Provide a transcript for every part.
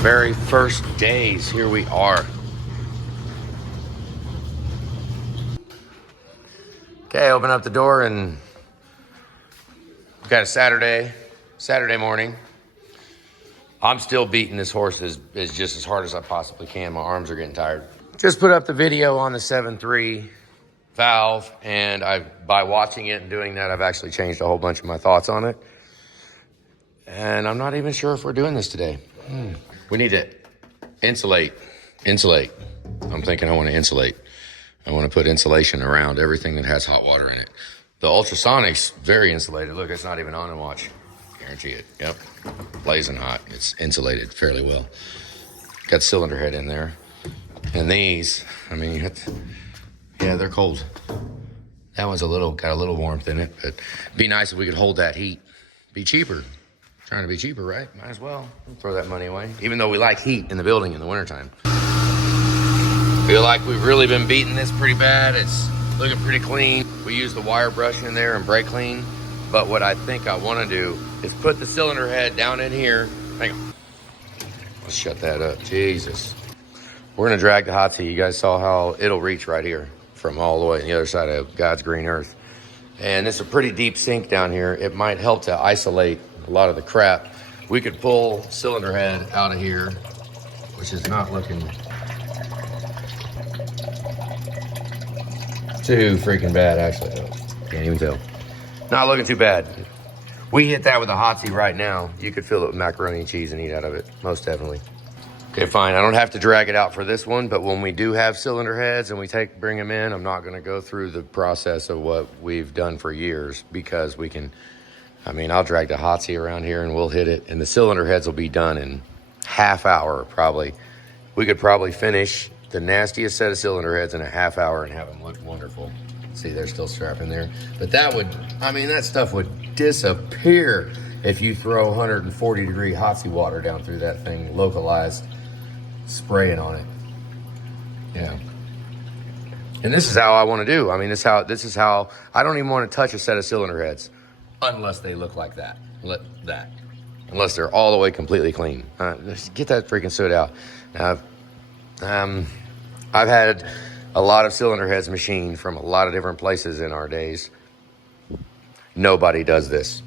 Very first days, here we are. Okay, open up the door and got a Saturday morning. I'm still beating this horse as just as hard as I possibly can. My arms are getting tired. Just put up the video on the 7.3 valve, and by watching it and doing that, I've actually changed a whole bunch of my thoughts on it. And I'm not even sure if we're doing this today. We need to insulate. I'm thinking I want to insulate. I want to put insulation around everything that has hot water in it. The ultrasonic's very insulated. Look, it's not even on and watch. Guarantee it. Yep. Blazing hot. It's insulated fairly well. Got cylinder head in there. And these, I mean, yeah, they're cold. That one's got a little warmth in it, but it'd be nice if we could hold that heat. Be cheaper. Trying to be cheaper, right? Might as well throw that money away. Even though we like heat in the building in the wintertime. Feel like we've really been beating this pretty bad. It's looking pretty clean. We use the wire brush in there and brake clean. But what I think I want to do is put the cylinder head down in here. Hang on. Let's shut that up. Jesus. We're going to drag the hot seat. You guys saw how it'll reach right here from all the way on the other side of God's green earth. And it's a pretty deep sink down here. It might help to isolate a lot of the crap. We could pull cylinder head out of here, which is not looking too freaking bad, actually. Can't even tell. Not looking too bad. We hit that with a hot seat right now. You could fill it with macaroni and cheese and eat out of it, most definitely. Okay, fine. I don't have to drag it out for this one, but when we do have cylinder heads and we bring them in, I'm not going to go through the process of what we've done for years, because we can, I'll drag the hot seat around here and we'll hit it, and the cylinder heads will be done in half hour probably. We could probably finish the nastiest set of cylinder heads in a half hour and have them look wonderful. See, they're still strapped in there. But that stuff would disappear if you throw 140-degree hot seat water down through that thing, localized spraying on it. Yeah. And this is how I want to do. This is how I don't even want to touch a set of cylinder heads unless they look like that. Unless they're all the way completely clean. Just get that freaking soot out. I've had a lot of cylinder heads machined from a lot of different places in our days. Nobody does this.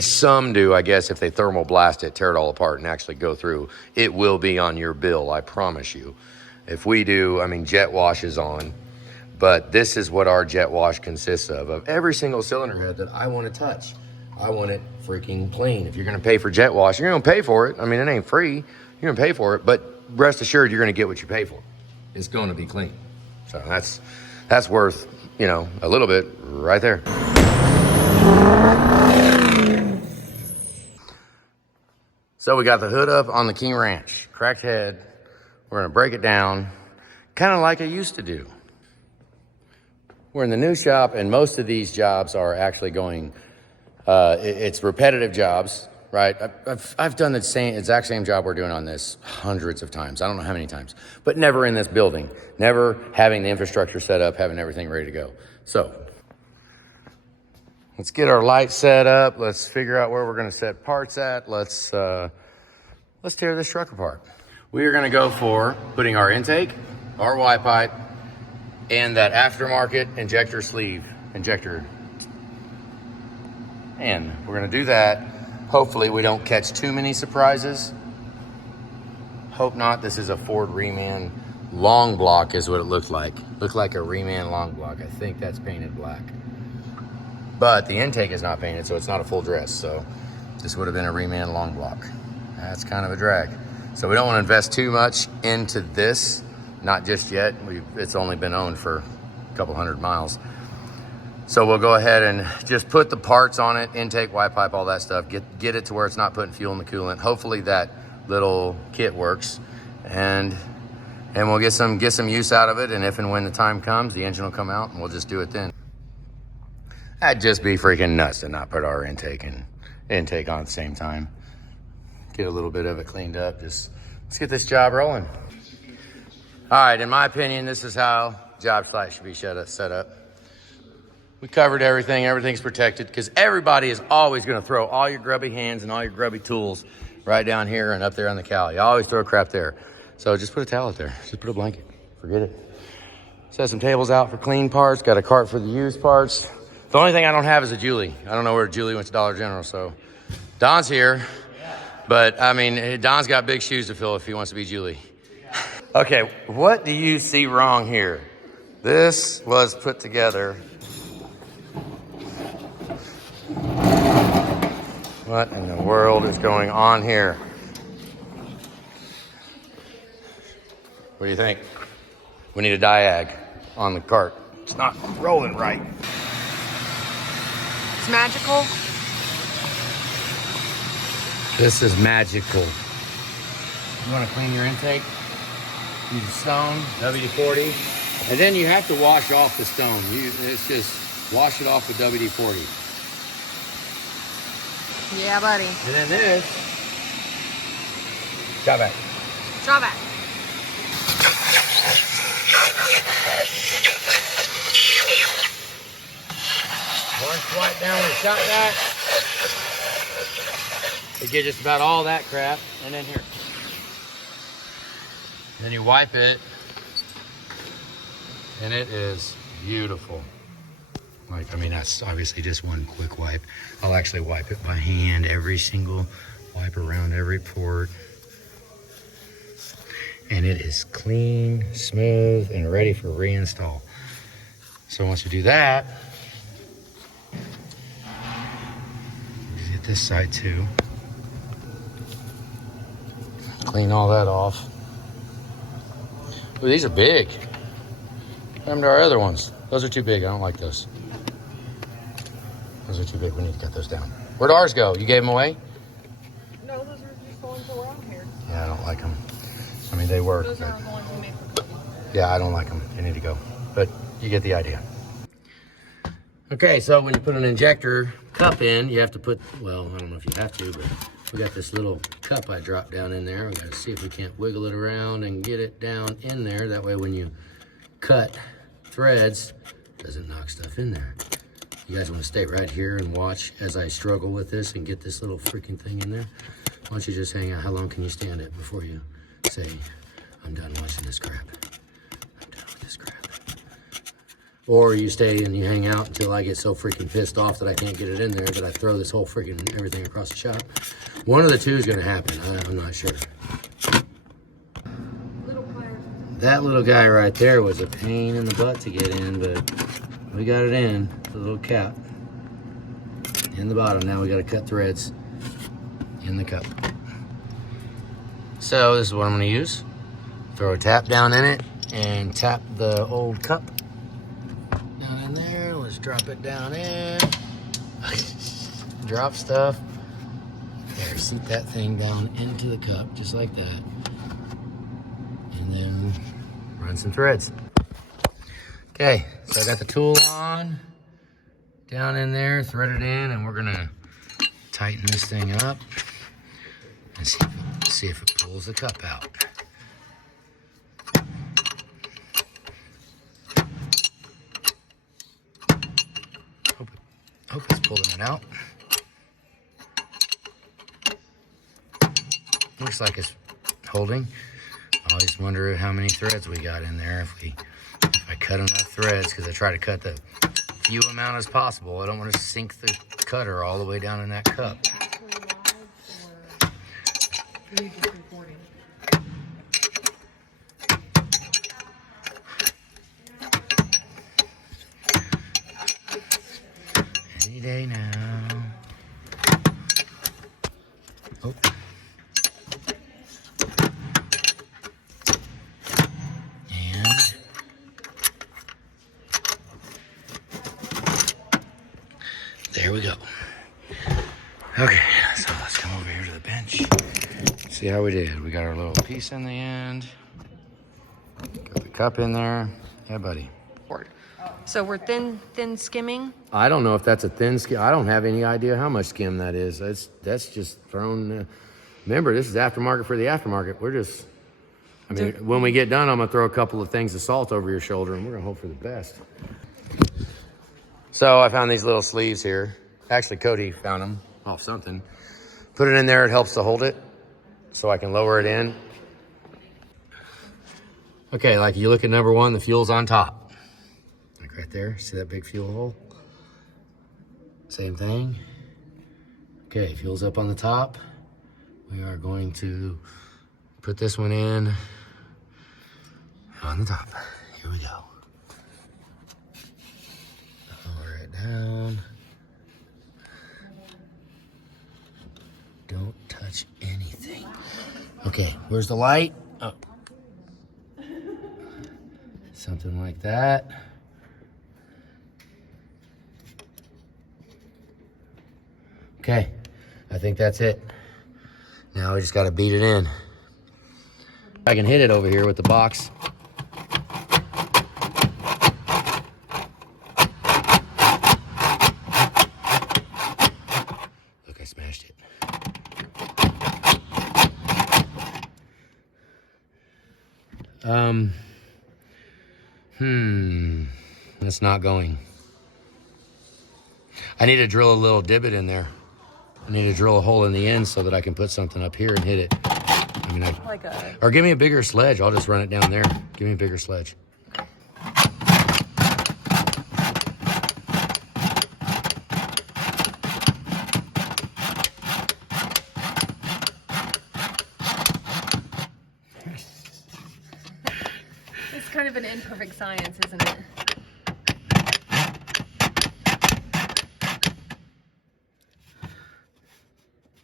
Some do, I guess, if they thermal blast it, tear it all apart and actually go through. It will be on your bill, I promise you. If we do, jet wash is on. But this is what our jet wash consists of every single cylinder head that I want to touch. I want it freaking clean. If you're going to pay for jet wash, you're going to pay for it. It ain't free. You're going to pay for it. But rest assured, you're going to get what you pay for. It's going to be clean. So that's worth, a little bit right there. So we got the hood up on the King Ranch. Cracked head. We're going to break it down kind of like I used to do. We're in the new shop, and most of these jobs are actually going, it's repetitive jobs, right? I've done the exact same job we're doing on this hundreds of times. I don't know how many times, but never in this building, never having the infrastructure set up, having everything ready to go. So let's get our lights set up. Let's figure out where we're going to set parts at. Let's tear this truck apart. We are going to go for putting our intake, our Y pipe, and that aftermarket injector sleeve injector. And we're going to do that. Hopefully we don't catch too many surprises. Hope not. This is a Ford Reman long block is what it looked like. Looked like a Reman long block. I think that's painted black. But the intake is not painted, so it's not a full dress. So this would have been a Reman long block. That's kind of a drag. So we don't want to invest too much into this. Not just yet. It's only been owned for a couple 100 miles. So we'll go ahead and just put the parts on it, intake, Y pipe, all that stuff. Get it to where it's not putting fuel in the coolant. Hopefully that little kit works, and we'll get some use out of it. And if and when the time comes, the engine will come out, and we'll just do it then. That'd just be freaking nuts to not put our intake on at the same time. Get a little bit of it cleaned up. Let's get this job rolling. All right, in my opinion, this is how job site should be set up. We covered everything. Everything's protected, because everybody is always going to throw all your grubby hands and all your grubby tools right down here and up there on the cow. You always throw crap there. So just put a towel out there. Just put a blanket. Forget it. Set some tables out for clean parts. Got a cart for the used parts. The only thing I don't have is a Julie. I don't know where Julie went to Dollar General, so Don's here. But, I mean, Don's got big shoes to fill if he wants to be Julie. Okay, what do you see wrong here? This was put together. What in the world is going on here? What do you think? We need a diag on the cart. It's not rolling right. It's magical. This is magical. You want to clean your intake? Use a stone, WD-40. And then you have to wash off the stone. It's just wash it off with WD-40. Yeah, buddy. And then this. Shop vac. Shop vac. One swipe down with a shop vac. You get just about all that crap. And then here. Then you wipe it. And it is beautiful. Like, I mean, that's obviously just one quick wipe. I'll actually wipe it by hand, every single wipe around every port. And it is clean, smooth, and ready for reinstall. So once you do that, get this side too. Clean all that off. Ooh, these are big. Come to our other ones. Those are too big. I don't like those. Those are too big. We need to cut those down. Where'd ours go? You gave them away? No, those are just going around here. Yeah, I don't like them. I mean, they work. Those are the ones we make for cooking. Yeah, I don't like them. They need to go. But you get the idea. Okay, so when you put an injector cup in, you have to put, well, I don't know if you have to, but we got this little cup I dropped down in there. We got to see if we can't wiggle it around and get it down in there. That way when you cut threads, it doesn't knock stuff in there. You guys want to stay right here and watch as I struggle with this and get this little freaking thing in there? Why don't you just hang out? How long can you stand it before you say, I'm done watching this crap? I'm done with this crap. Or you stay and you hang out until I get so freaking pissed off that I can't get it in there that I throw this whole freaking everything across the shop. One of the two is going to happen. I'm not sure. That little guy right there was a pain in the butt to get in, but we got it in. The little cap in the bottom. Now we got to cut threads in the cup. So this is what I'm going to use. Throw a tap down in it and tap the old cup down in there. Let's drop it down in. Drop stuff. There, seat that thing down into the cup just like that. And then run some threads. Okay, so I got the tool on, down in there, thread it in, and we're gonna tighten this thing up and see if it pulls the cup out. Hope it's pulling it out. Looks like it's holding. I always wonder how many threads we got in there if I cut enough threads, because I try to cut the few amount as possible. I don't want to sink the cutter all the way down in that cup. Any day now. Oh. There we go. Okay, so let's come over here to the bench. See how we did. We got our little piece in the end. Got the cup in there. Yeah, buddy. So we're thin skimming. I don't know if that's a thin skim. I don't have any idea how much skim that is. That's just thrown. Remember, this is aftermarket for the aftermarket. We're just, I mean, when we get done, I'm going to throw a couple of things of salt over your shoulder, and we're going to hope for the best. So I found these little sleeves here. Actually, Cody found them off something. Put it in there. It helps to hold it. so I can lower it in. Okay, like you look at number one, the fuel's on top. Like right there, see that big fuel hole? Same thing. Okay, fuel's up on the top. We are going to put this one in on the top. Here we go. Lower it down. Don't touch anything. Okay, where's the light? Oh. Something like that. Okay, I think that's it. Now we just gotta beat it in. I can hit it over here with the box. Look, I smashed it. That's not going. I need to drill a little divot in there. I need to drill a hole in the end so that I can put something up here and hit it. I mean, or give me a bigger sledge. I'll just run it down there. Give me a bigger sledge. It's kind of an imperfect science, isn't it?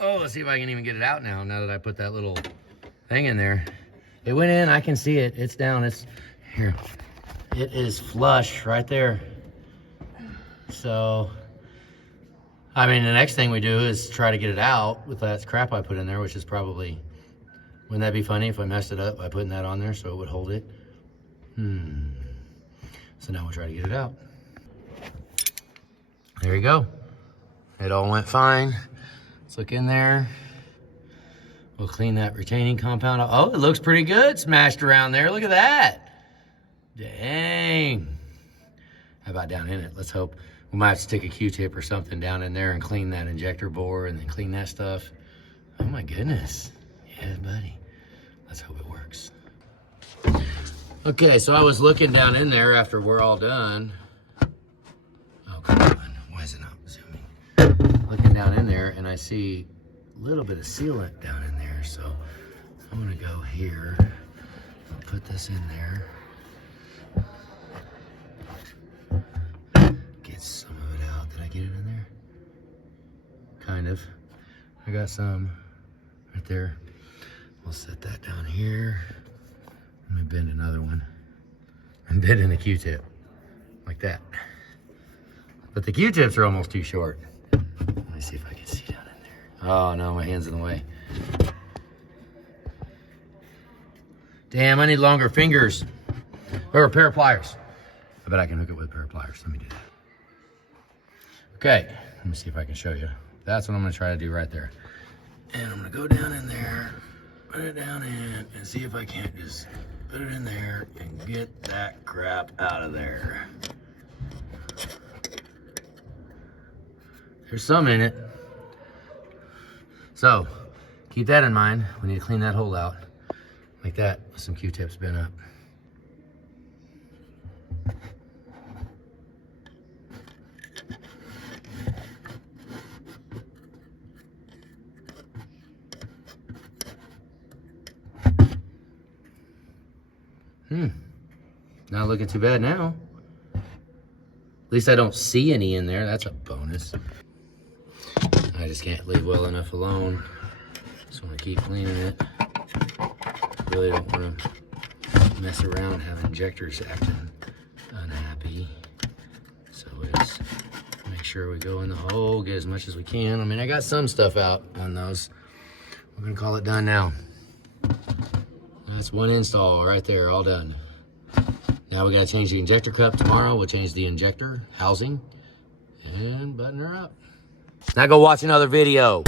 Oh, let's see if I can even get it out now that I put that little thing in there. It went in, I can see it. It's down, it's here. It is flush right there. So, I mean, the next thing we do is try to get it out with that crap I put in there, which is probably, wouldn't that be funny if I messed it up by putting that on there so it would hold it? So now we'll try to get it out. There you go. It all went fine. Let's look in there. We'll clean that retaining compound. Oh, it looks pretty good smashed around there. Look at that. Dang. How about down in it? Let's hope. We might have to stick a Q-tip or something down in there and clean that injector bore and then clean that stuff. Oh my goodness. Yeah, buddy. Let's hope it works. Okay, so I was looking down in there after we're all done. Oh, come on. Why is it not zooming? Looking down in there and I see a little bit of sealant down in there. So I'm gonna go here. I'll put this in there. Get some of it out. Did I get it in there? Kind of. I got some right there. We'll set that down here. Let me bend another one. I'm bending the Q-tip like that. But the Q-tips are almost too short. Let me see if I can see down in there. Oh no, my hand's in the way. Damn, I need longer fingers. Or a pair of pliers. I bet I can hook it with a pair of pliers. Let me do that. Okay, let me see if I can show you. That's what I'm gonna try to do right there. And I'm gonna go down in there, put it down in, and see if I can't just put it in there and get that crap out of there. There's some in it. So, keep that in mind. We need to clean that hole out. Like that, with some Q-tips bent up. Not looking too bad now. At least I don't see any in there. That's a bonus. I just can't leave well enough alone. Just want to keep cleaning it. Really don't want to mess around and have injectors acting unhappy. So we just make sure we go in the hole, get as much as we can. I mean, I got some stuff out on those. We're gonna call it done now. That's one install right there, all done. Now we gotta change the injector cup tomorrow. We'll change the injector housing and button her up. Now go watch another video.